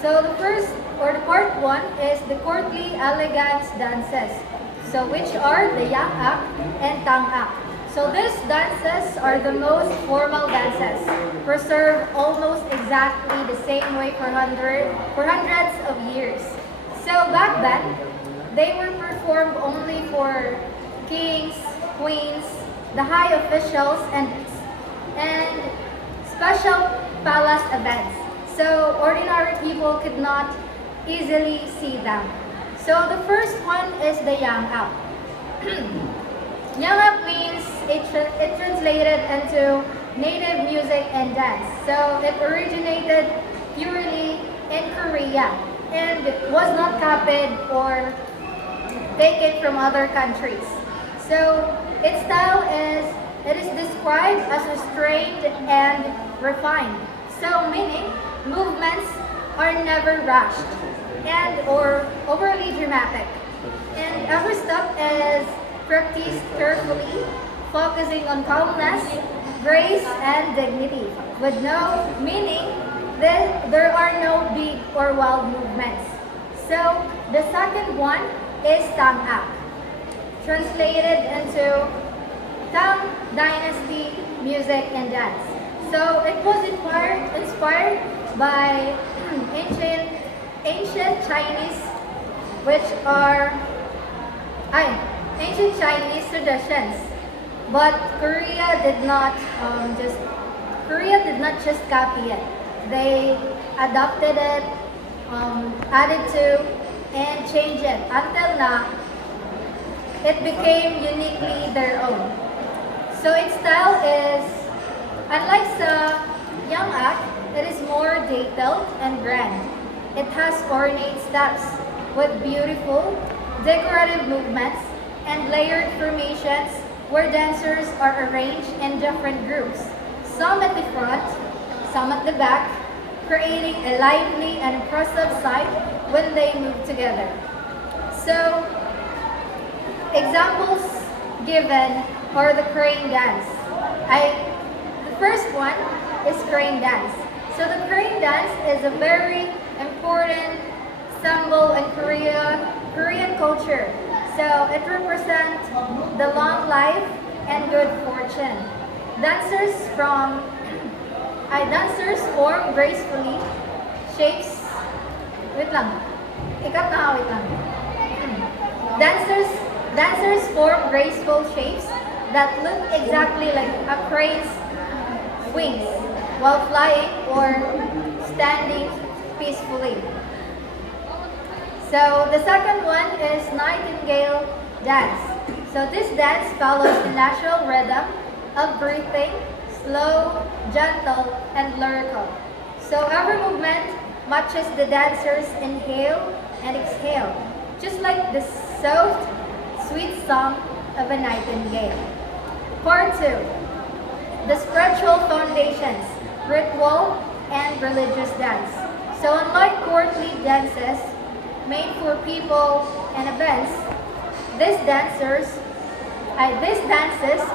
So the first or the part one is the courtly elegance dances. So which are the Yak-ak and Tang-ak. So these dances are the most formal dances, preserved almost exactly the same way for hundreds of years. So back then, they were performed only for kings, queens, the high officials, and special palace events. So ordinary people could not easily see them. So the first one is the Yang-ak. Yang-ak means it translated into native music and dance. So it originated purely in Korea and was not copied or taken from other countries. So its style it is described as restrained and refined. So meaning movements are never rushed and or overly dramatic. And every step is practiced carefully, focusing on calmness, grace, and dignity. With no meaning, there are no big or wild movements. So the second one is Tang-ak, translated into Tang Dynasty music and dance. So it was inspired by ancient Chinese, which are ancient Chinese traditions. But Korea did not just copy it. They adopted it, added to, and changed it until now it became uniquely their own. So its style is, unlike the Yang-ak, it is more detailed and grand. It has ornate steps with beautiful, decorative movements and layered formations where dancers are arranged in different groups, some at the front, some at the back, creating a lively and impressive sight when they move together. So, examples given are the crane dance. The first one is crane dance. So the crane dance is a very important symbol in Korean culture. So it represents the long life and good fortune. Dancers from dancers form gracefully shapes. Wait lang. Ikat na, wait lang. Dancers form graceful shapes that look exactly like a crane's wings while flying or standing peacefully. So the second one is Nightingale dance. So this dance follows the natural rhythm of breathing, slow, gentle, and lyrical. So every movement matches the dancer's inhale and exhale, just like the soft, sweet song of a nightingale. Part 2. The spiritual foundations, ritual, and religious dance. So unlike courtly dances made for people and events, these dances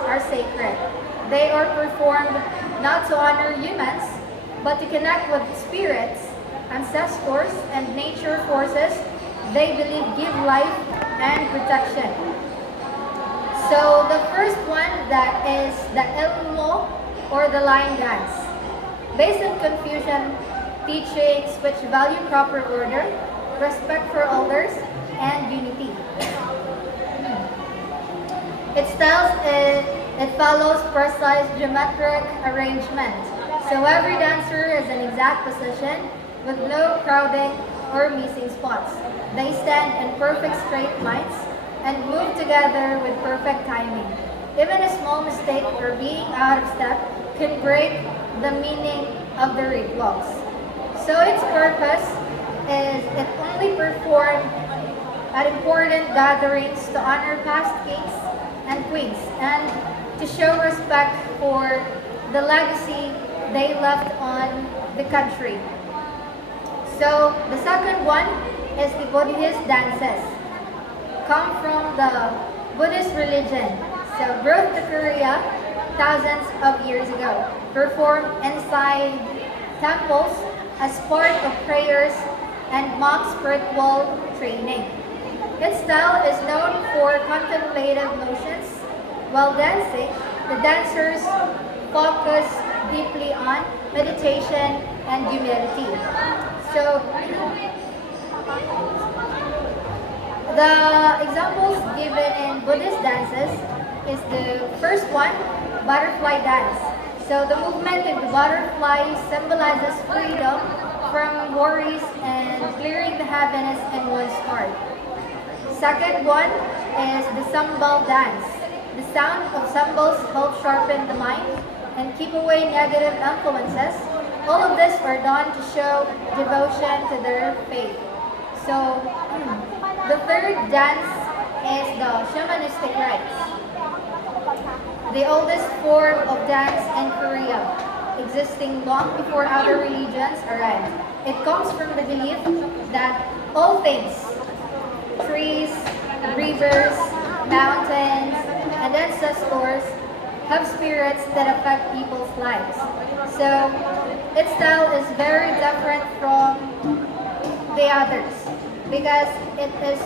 are sacred. They are performed not to honor humans, but to connect with spirits, ancestors, and nature forces they believe give life and protection. So the first one that is the Elmo or the line dance. Based on Confucian teachings which value proper order, respect for elders, and unity. It follows precise geometric arrangement. So every dancer is in exact position with no crowding or missing spots. They stand in perfect straight lines and move together with perfect timing. Even a small mistake or being out of step can break the meaning of the rituals. So its purpose is it only performed at important gatherings to honor past kings and queens and to show respect for the legacy they left on the country. So the second one is the Buddhist dances. Come from the Buddhist religion. So brought to Korea thousands of years ago. Performed inside temples as part of prayers and mock spiritual training. Its style is known for contemplative motions. While dancing, the dancers focus deeply on meditation and humility. So, the examples given in Buddhist dances is the first one, butterfly dance. So the movement of the butterfly symbolizes freedom from worries and clearing the heaviness in one's heart. Second one is the sambal dance. The sound of cymbals help sharpen the mind and keep away negative influences. All of this are done to show devotion to their faith. So, the third dance is the shamanistic rites, the oldest form of dance in Korea, existing long before other religions arrived. It comes from the belief that all things, trees, rivers, mountains, and ancestors, have spirits that affect people's lives. So, its style is very different from the others because it is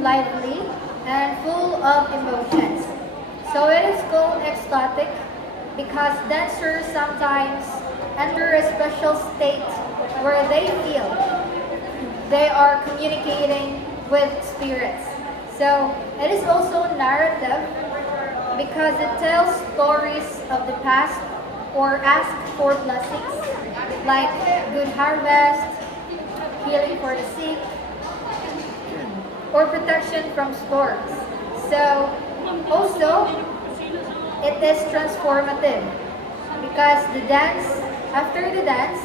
lively and full of emotions. So it is called ecstatic because dancers sometimes enter a special state where they feel they are communicating with spirits. So it is also narrative because it tells stories of the past or asks for blessings like good harvest, healing for the sick, or protection from storms. So also it is transformative because after the dance,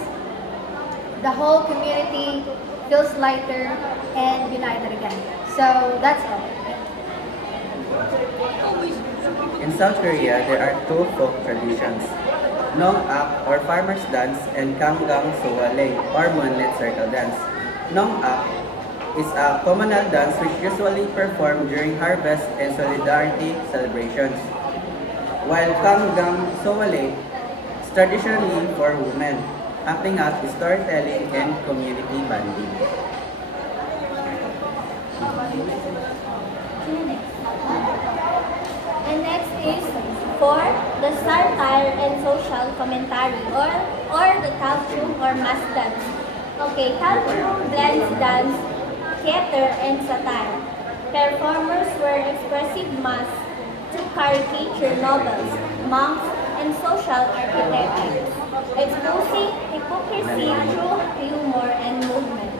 the whole community feels lighter and united again. So that's all. In South Korea, there are two folk traditions, Nong-ak or farmer's dance and Kanggang Suwale or moonlit circle dance. Nong-ak is a communal dance which usually performed during harvest and solidarity celebrations, while Kanggang Suwale is traditionally for women, acting as storytelling and community bonding. And next is for the satire and social commentary or the talchum or mass dance. Okay, talchum blends dance, theater, and satire. Performers wear expressive masks to caricature novels, monks, and social archetypes, exposing hypocrisy through humor and movement.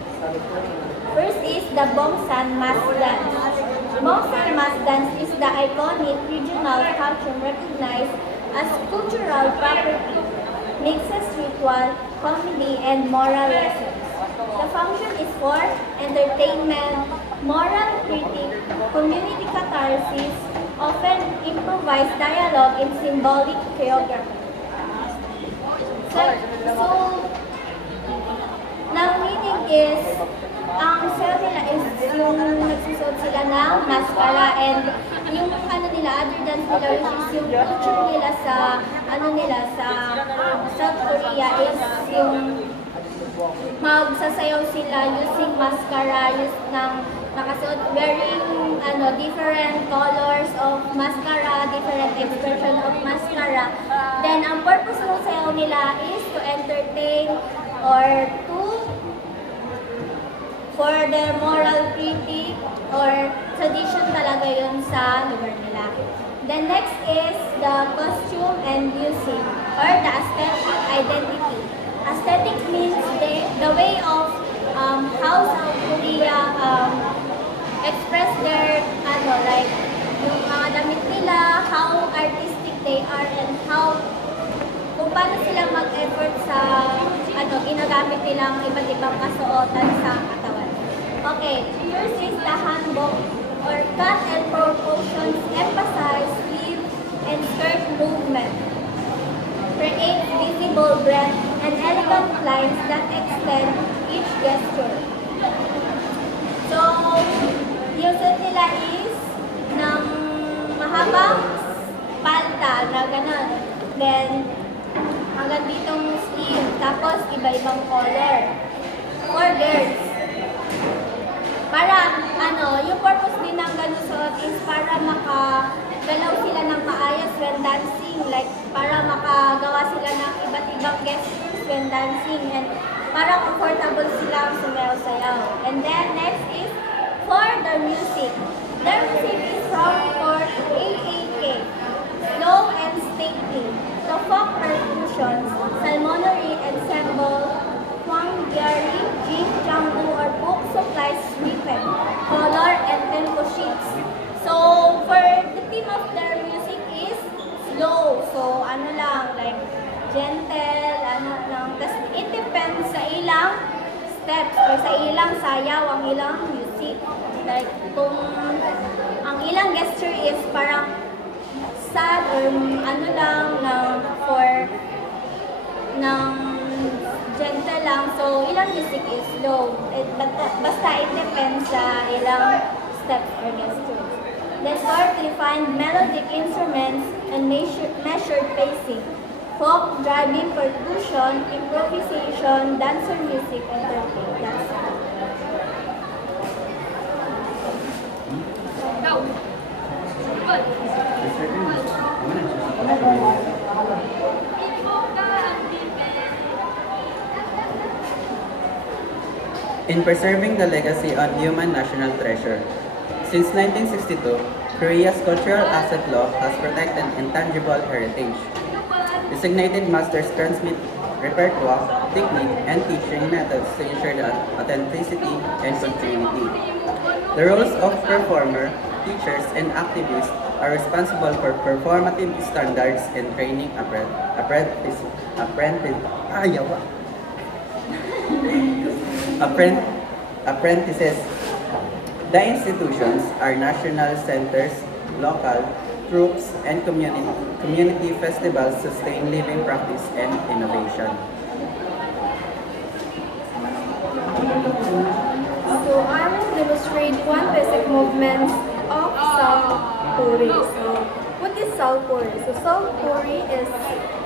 First is the Bongsan mass dance. Bongsan mass dance is the iconic regional culture recognized as cultural property, mixes ritual, comedy, and moral lessons. The function is for entertainment, moral critique, community catharsis, often improvised dialogue in symbolic choreography. So ng meaning is, ang sayo nila is yung nagsusuot sila ng maskara and yung ano nila, other dance nila which is yung culture nila sa South Korea is yung magsasayaw sila using maskara, nakasuot, wearing different colors of mascara, different expression of mascara. Then, ang purpose ng sayaw nila is to entertain or for their moral critique or tradition talaga yun sa lugar nila. Then next is the costume and music or the aesthetic identity. Aesthetic means the way of how South Korea express their like yung mga damit nila, how artistic they are, and kung paano sila mag-effort sa ginagamit nilang iba't ibang kasuotan sa katawan. Okay, first is the hanbok or cut and proportions emphasize sleeve and skirt movement. Create visible breadth and elegant lines that extend each gesture. So, yung suit nila is ng mahabang palta na gano'n. Then, hanggang ditong sleeve. Tapos, iba-ibang color. For girls, para yung purpose din ng ganun suot is para makagalaw sila ng maayos when dancing, like para makagawa sila ng iba't ibang gestures when dancing, and para comfortable silang sumayaw-sayaw. And then next is for the music. Their music is from for AAK, slow and stately. The folk percussions, salmonary ensemble, Hwanggyari, Jing, Jambu, or book supplies rhythm, color, and tempo sheets. So, for the theme of their music is slow. So, like gentle, Tas it depends sa ilang steps or sa ilang sayaw, ang ilang music. Like, kung ang ilang gesture is parang sad or gentle lang. So, ilang music is slow. Basta it depends sa ilang steps or gestures. Then, fourth, we find melodic instruments and measured pacing. Folk, driving, percussion, improvisation, dancer music, and turkey. That's all. In preserving the legacy on human national treasure. Since 1962, Korea's cultural asset law has protected intangible heritage. Designated masters transmit repertoire, technique, and teaching methods to ensure the authenticity and continuity. The roles of performer, teachers, and activists are responsible for performative standards and training apprentices. The institutions are national centers, local troops, and community festivals sustain living practice and innovation. So I will demonstrate one basic movement of Salpuri. So what is Salpuri? So Salpuri is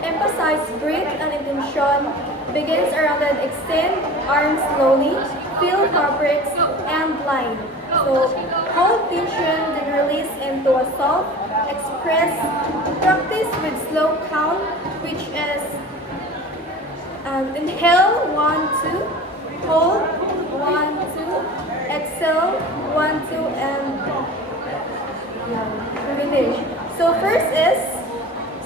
emphasize breath and intention, begins around and extend arms slowly, feel fabrics and line. So hold tension, then release into a soft, express, practice with slow count, which is inhale 1, 2, hold 1, 2, exhale 1, 2, and finish. So first is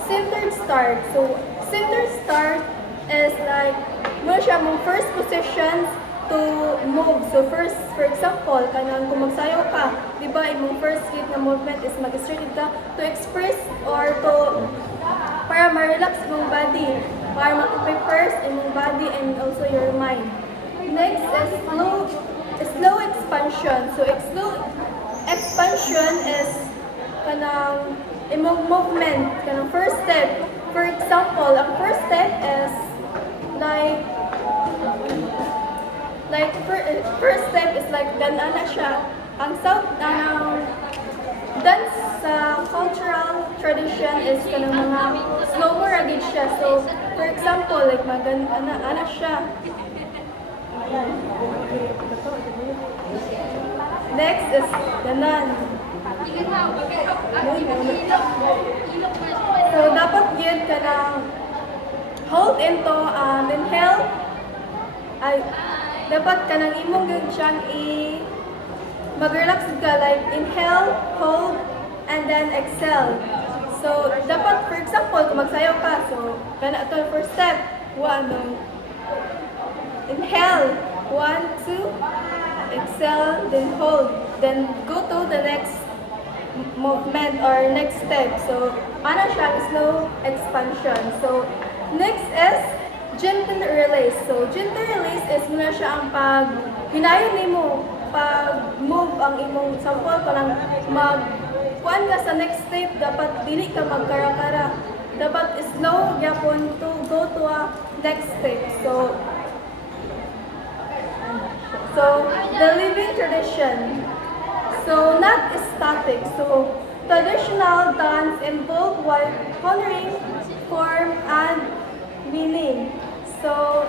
centered start. So centered start is like muna siya mong first positions to move. So first, for example, kanang kung magsayaw ka, di ba, imong first hit na movement is mag-straight ka to express or to para ma-relax imong body, para ma-prepare imong body and also your mind. Next is slow expansion. So slow expansion is kanang imong movement, kanang first step. For example, ang first step is first step is like ganana siya. Ang dance sa cultural tradition is kanang mga slow mo ragid siya. So for example, like ana siya. Next is ganan. So dapat yun kanang hold into inhale. Dapat kanang imong yun siyang mag-relax ka, like inhale, hold, and then exhale. So dapat, for example, kung magsayaw ka, so kana ito first step, inhale, 1, 2, exhale, then hold, then go to the next movement or next step. So ano siya, slow expansion. So next is gentle release. So gentle release is muna siya ang hinayon nimo pag-move ang imong sample parang kuan ka sa next step, dapat dili ka magkara-kara. Dapat slow gyapon to go to a next step. So the living tradition. So not static. So traditional dance involved while honoring form and meaning. So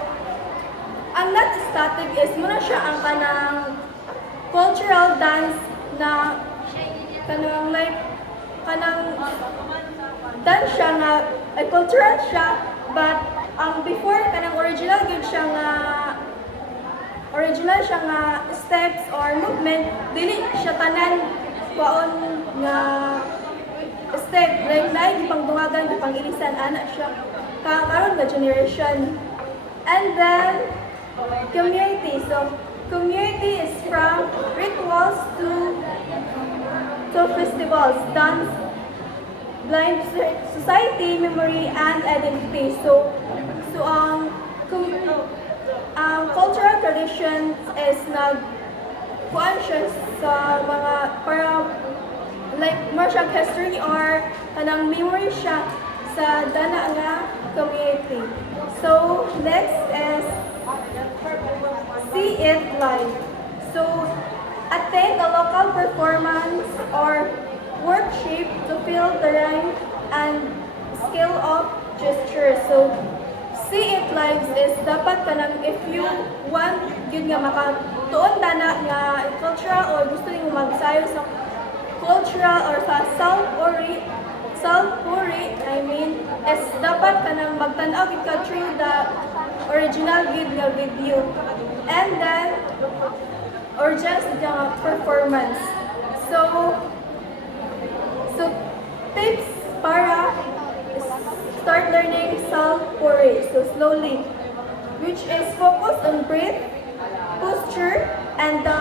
ang not static is muna siya ang kanang cultural dance na kanang like kanang dance siya nga ay cultural siya but ang before kanang original gid siya nga steps or movement dili siya tanan kwaon nga step like na gipangduhagan gipangilisan ana siya karon nga generation. And then community. So community is from rituals to festivals, dance, blind society, memory, and identity. So cultural traditions is kuan siya sa mga para like more siyang history or kanang memory siya sa dana nga community. So next is see it live. So attend a local performance or workshop to feel the rhyme and skill of gesture. So see it live is dapat kanang if you want yun nga makatuon dana nga cultural or gusto niyo magsayo sa cultural or sa self-puri, I mean, is dapat ka nang magtanaw gid ka through the original gid nga video. And then, or just the performance. So tips para start learning self-puri, so slowly, which is focus on breath, posture, and the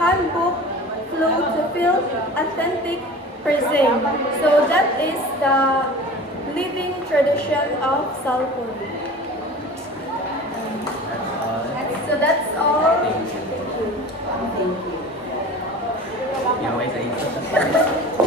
handbook flow to feel authentic present. So that is the living tradition of Salpuri. So that's all. Thank you. Yung way sa inyo.